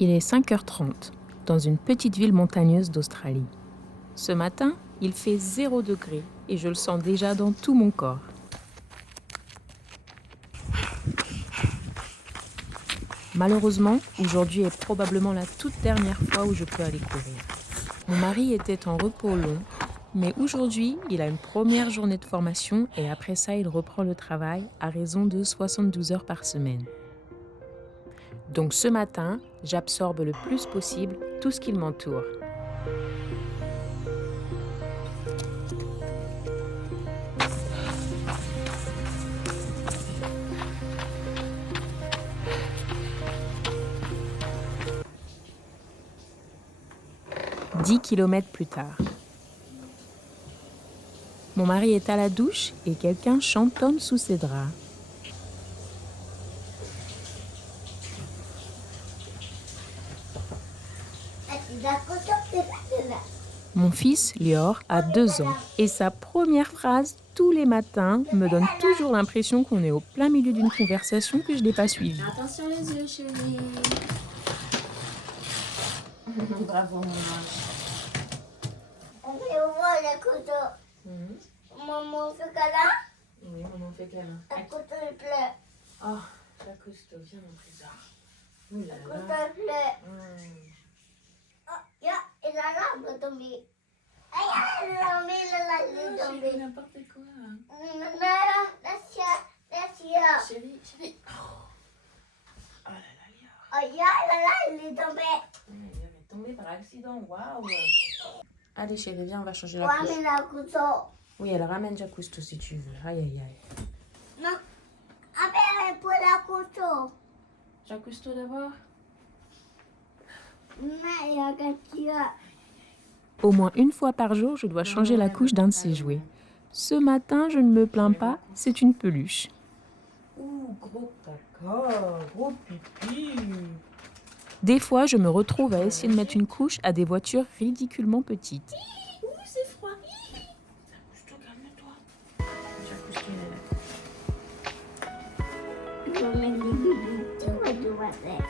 Il est 5h30, dans une petite ville montagneuse d'Australie. Ce matin, il fait 0 degré et je le sens déjà dans tout mon corps. Malheureusement, aujourd'hui est probablement la toute dernière fois où je peux aller courir. Mon mari était en repos long, mais aujourd'hui, il a une première journée de formation et après ça, il reprend le travail à raison de 72 heures par semaine. Donc ce matin, j'absorbe le plus possible tout ce qui m'entoure. « 10 kilomètres plus tard. Mon mari est à la douche et quelqu'un chantonne sous ses draps. Mon fils, Lior, a 2 ans et sa première phrase tous les matins me donne toujours l'impression qu'on est au plein milieu d'une conversation que je n'ai pas suivie. Attention les yeux, chérie. Bravo, mon ange. On peut voir le couteau. Maman fait câlin. Oui, maman fait câlin. Le couteau il pleut. Oh, la costaud, viens mon trésor. Ouh là Le là. couteau il pleut. Oh, il a l'arbre tombé. Aïe, il est tombé, il est Chérie, tombé. n'importe quoi. Laisse-le. Chérie. Oh là là, Lior. Oh, il est tombé. Il est tombé par accident, waouh. Allez chérie, viens, on va changer la Ouais, couche. mais le couteau. Oui, elle ramène Jacousto si tu veux. Aïe, aïe, aïe. Non. Après, pour le couteau. Jacousto d'abord. Mais il y a quelqu'un. Au moins une fois par jour, je dois changer la couche d'un de ses jouets. Ce matin, je ne me plains pas, c'est une peluche. Ouh, gros caca, gros pipi. Des fois, je me retrouve à essayer de mettre une couche à des voitures ridiculement petites. Ouh, c'est froid. Jacousto, calme-toi. Jacousto, il est là. Je vais mettre des bébés. Tu vas faire.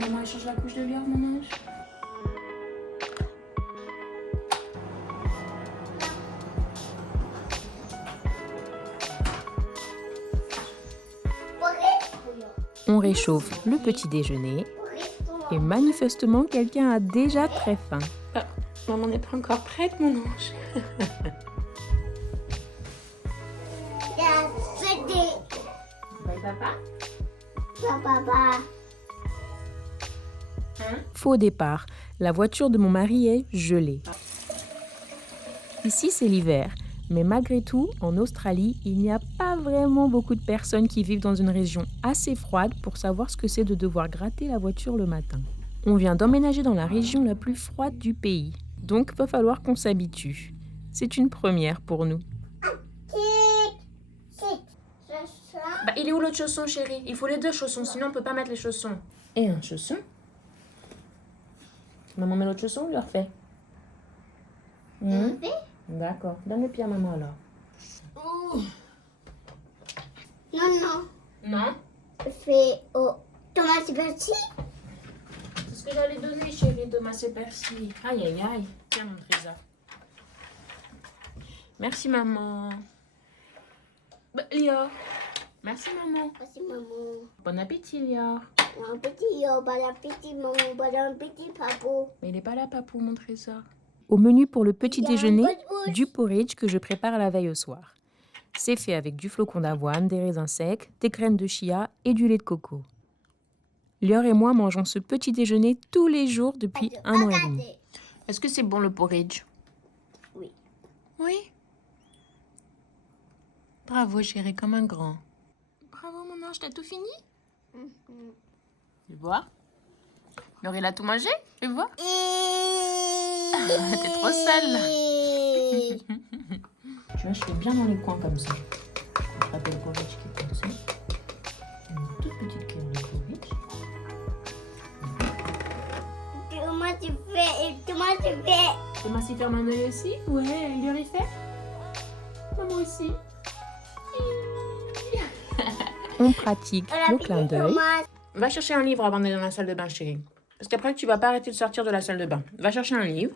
Maman, elle change la couche de Lior, mon ange. On réchauffe le petit déjeuner et manifestement, quelqu'un a déjà très faim. Ah, maman n'est pas encore prête, mon ange. Bye, papa. Papa. Faux départ, la voiture de mon mari est gelée. Ici, c'est l'hiver, mais malgré tout, en Australie, il n'y a pas vraiment beaucoup de personnes qui vivent dans une région assez froide pour savoir ce que c'est de devoir gratter la voiture le matin. On vient d'emménager dans la région la plus froide du pays, donc il va falloir qu'on s'habitue. C'est une première pour nous. Bah, il est où l'autre chausson, chérie? Il faut les 2 chaussons, sinon on peut pas mettre les chaussons. Et un chausson. Maman met l'autre chausson ou lui refait? D'accord. Donne le pied à maman alors. Non. Non? Fais au tomate petit. C'est ce que j'allais donner, chérie, Thomas et persil. Aïe, aïe, aïe. Tiens, mon trésor. Merci, maman. Bah, Lior. Merci, maman. Merci maman. Bon appétit, Lior. Bon appétit maman, bon appétit papou. Mais il est pas là, papou, mon trésor. Au menu pour le petit Il y a un déjeuner, bout de du porridge que je prépare la veille au soir. C'est fait avec du flocon d'avoine, des raisins secs, des graines de chia et du lait de coco. Lior et moi mangeons ce petit déjeuner tous les jours depuis 1 an et demi. Est-ce que c'est bon, le porridge? Oui. Oui. Bravo, chérie, comme un grand. Bravo, mon ange, t'as tout fini? Tu vois? Laure, il a tout mangé? Tu vois? T'es trop sale. Tu vois, je fais bien dans les coins comme ça. Je rappelle le porridge qui est comme ça. Une toute petite cuillère de porridge. Comment tu fais? Thomas, il ferme un œil aussi? Ouais, Laure, il fait? Maman aussi. On pratique le clin d'œil. Va chercher un livre avant d'aller dans la salle de bain, chérie. Parce qu'après, tu vas pas arrêter de sortir de la salle de bain. Va chercher un livre.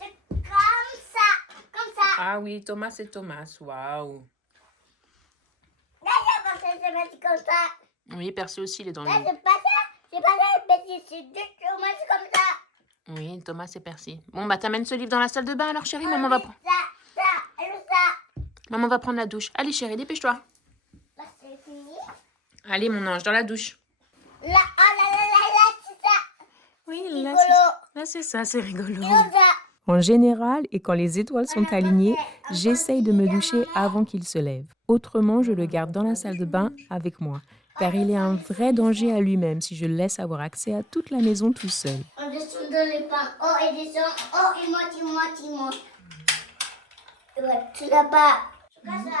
C'est comme ça. Comme ça. Ah oui, Thomas et Thomas. Waouh. Là, c'est pas comme ça. Oui, Percy aussi, il est dans le Là, livre. c'est pas ça. C'est pas ça, mais c'est juste moi, c'est comme ça. Oui, Thomas et Percy. Bon, bah t'amènes ce livre dans la salle de bain alors, chérie. Maman va prendre. Ça. Maman va prendre la douche. Allez, chérie, dépêche-toi. Là, c'est fini. Allez, mon ange, dans la douche. Là, c'est ça. Oui, Rigolo. là, c'est ça, c'est rigolo. Et comme ça. En général, et quand les étoiles sont alignées, j'essaye de me doucher avant qu'il se lève. Autrement, je le garde dans la salle de bain avec moi, car il est un vrai danger à lui-même si je le laisse avoir accès à toute la maison tout seul. On descend dans les pains. Oh, et descend. Oh, et monte. Et ouais, tu l'as pas. C'est comme ça.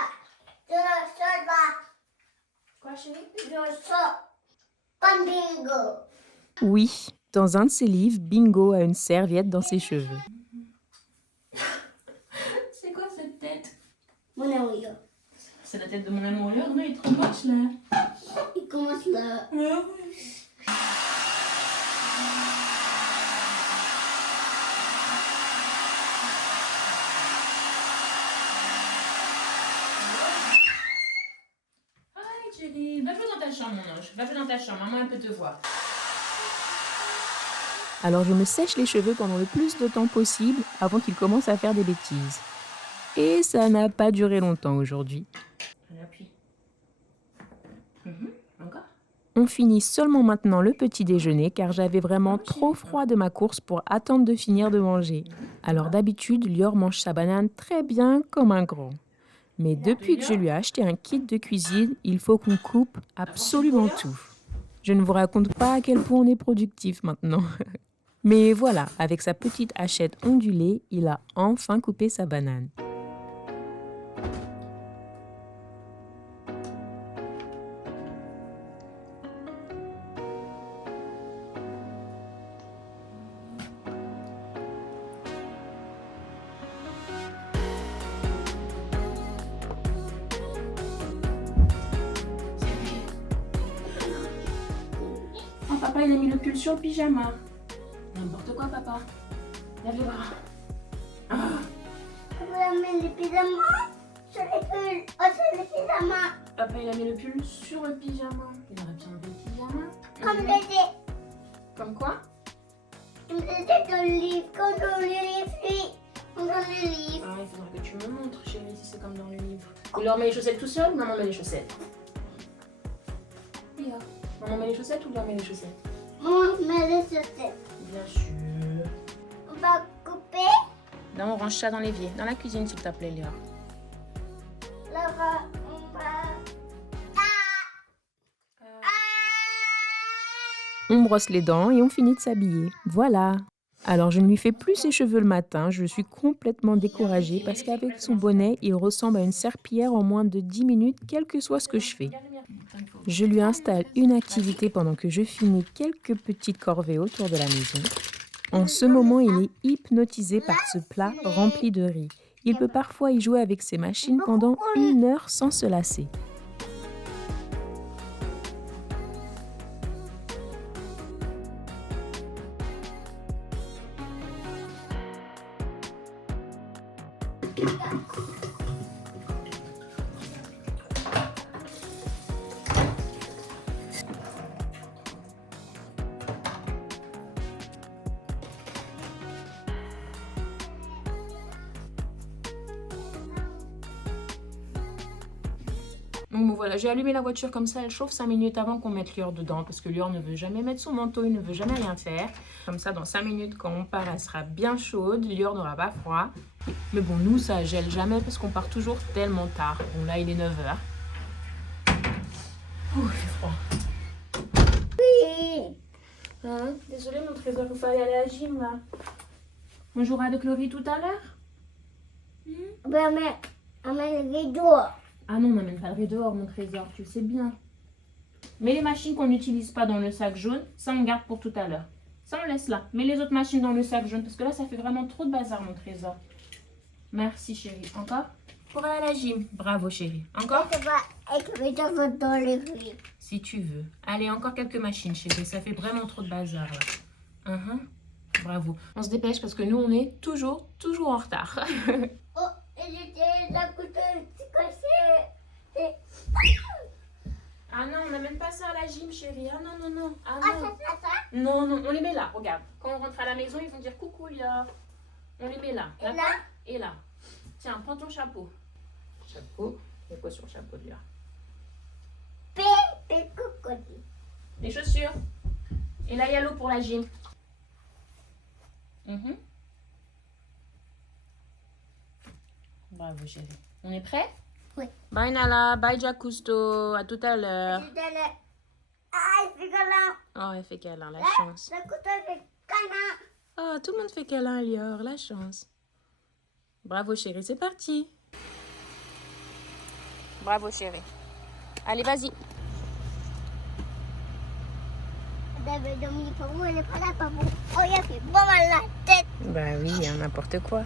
Je le sors là. Quoi, chérie? Je le sors. Comme bingo. Oui, dans un de ses livres, Bingo a une serviette dans ses cheveux. C'est quoi cette tête? Mon amour. C'est la tête de mon amoureux. Non, il est trop moche là. Il commence là. Hi, chérie. Va jouer dans ta chambre, mon ange. Va jouer dans ta chambre. Maman, elle peut te voir. Alors je me sèche les cheveux pendant le plus de temps possible avant qu'il commence à faire des bêtises. Et ça n'a pas duré longtemps aujourd'hui. Allez, appuie. Encore? On finit seulement maintenant le petit déjeuner car j'avais vraiment trop froid de ma course pour attendre de finir de manger. Alors d'habitude, Lior mange sa banane très bien comme un grand. Mais depuis que je lui ai acheté un kit de cuisine, il faut qu'on coupe absolument tout. Je ne vous raconte pas à quel point on est productif maintenant. Mais voilà, avec sa petite hachette ondulée, il a enfin coupé sa banane. Oh, papa, il a mis le pull sur le pyjama. N'importe quoi, papa. Lève les bras. On va mettre les pyjamas sur les pulls. Oh, sur les pyjamas. Papa, il a mis le pull sur le pyjama. Il aurait bien enlevé le pyjama. Comme bébé. Comme quoi? Tu me disais dans le livre. Comme dans le livre, lui. Comme dans le livre. Ah, il faudra que tu me montres, chérie, si c'est comme dans le livre. Il leur met les chaussettes tout seul ou maman met les chaussettes? Lia. Maman met les chaussettes ou leur met les chaussettes? On met les chaussettes. Bien sûr. On va couper. Là, on range ça dans l'évier, dans la cuisine s'il te plaît, Lior. Là, on va... On brosse les dents et on finit de s'habiller. Voilà. Alors, je ne lui fais plus ses cheveux le matin. Je suis complètement découragée parce qu'avec son bonnet, il ressemble à une serpillière en moins de 10 minutes, quel que soit ce que je fais. Je lui installe une activité pendant que je finis quelques petites corvées autour de la maison. En ce moment, il est hypnotisé par ce plat rempli de riz. Il peut parfois y jouer avec ses machines pendant 1 heure sans se lasser. Donc bon, voilà, j'ai allumé la voiture comme ça, elle chauffe 5 minutes avant qu'on mette Lior dedans parce que Lior ne veut jamais mettre son manteau, il ne veut jamais rien faire. Comme ça, dans 5 minutes, quand on part, elle sera bien chaude, Lior n'aura pas froid. Mais bon, nous, ça gèle jamais parce qu'on part toujours tellement tard. Bon, là, il est 9h. Ouh, il fait froid. Oui. Hein? Désolée, mon trésor, il faut aller à la gym, là. On jouera avec le riz tout à l'heure? On va mettre le rideau. Ah non, on n'amène pas le riz dehors, mon trésor, tu le sais bien. Mets les machines qu'on n'utilise pas dans le sac jaune, ça on garde pour tout à l'heure. Ça on laisse là. Mets les autres machines dans le sac jaune, parce que là ça fait vraiment trop de bazar, mon trésor. Merci chérie. Encore? Pour aller à la gym. Bravo, chérie. Encore? Je vais te dans les rues. Si tu veux. Allez, encore quelques machines, chérie. Ça fait vraiment trop de bazar, là. Bravo. On se dépêche parce que nous, on est toujours en retard. Oh, et j'étais d'un couteau cassé. Ah non, on n'amène pas ça à la gym, chérie. Ah non, non, non. Ah Ah, non. ça. Non, non, on les met là, regarde. Quand on rentre à la maison, ils vont dire coucou, Lior. On les met là. Et là? D'accord? Et là. Tiens, prends ton chapeau. Chapeau. Mets quoi sur le chapeau de Lior? Pépé crocodile. Les chaussures. Et là, il y a l'eau pour la gym. Bravo, chérie. On est prêt? Oui. Bye, Nala. Bye, Jacusto. À tout à l'heure. Ah, il fait câlin. Oh, elle fait câlin, la chance. Le couteau fait câlin. Oh, tout le monde fait câlin, Lior. La chance. Bravo, chérie. C'est parti. Bravo, chérie. Allez, vas-y. David Dominique, Pabou, elle est pas là, Pabou. Oh, il a fait pas mal la tête. Bah oui, n'importe quoi.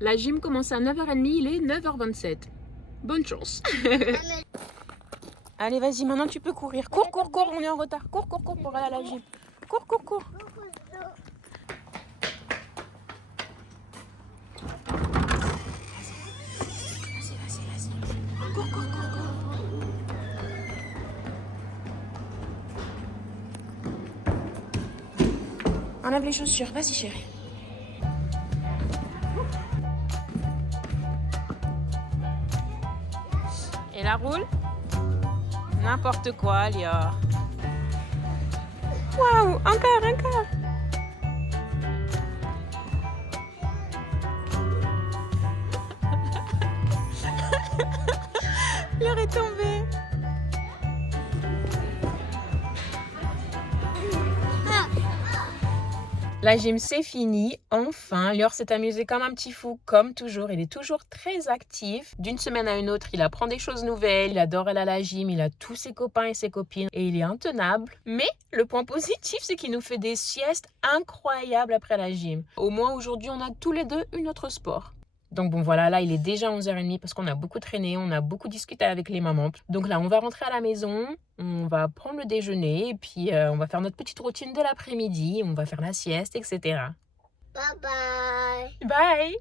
La gym commence à 9h30, il est 9h27. Bonne chance. Allez, vas-y, maintenant tu peux courir. Cours, cours, cours, on est en retard. Cours, cours, cours pour aller à la gym. Cours, cours, cours. Vas-y. Cours, cours, cours, cours. Enlève les chaussures, vas-y chérie. Et la roule? N'importe quoi, Lior. Waouh, encore. Lior est tombé. La gym, c'est fini. Enfin, Lior s'est amusé comme un petit fou, comme toujours. Il est toujours très actif. D'une semaine à une autre, il apprend des choses nouvelles. Il adore aller à la gym. Il a tous ses copains et ses copines. Et il est intenable. Mais le point positif, c'est qu'il nous fait des siestes incroyables après la gym. Au moins, aujourd'hui, on a tous les deux une autre sport. Donc bon, voilà, là, il est déjà 11h30 parce qu'on a beaucoup traîné, on a beaucoup discuté avec les mamans. Donc là, on va rentrer à la maison, on va prendre le déjeuner et puis on va faire notre petite routine de l'après-midi, on va faire la sieste, etc. Bye bye. Bye!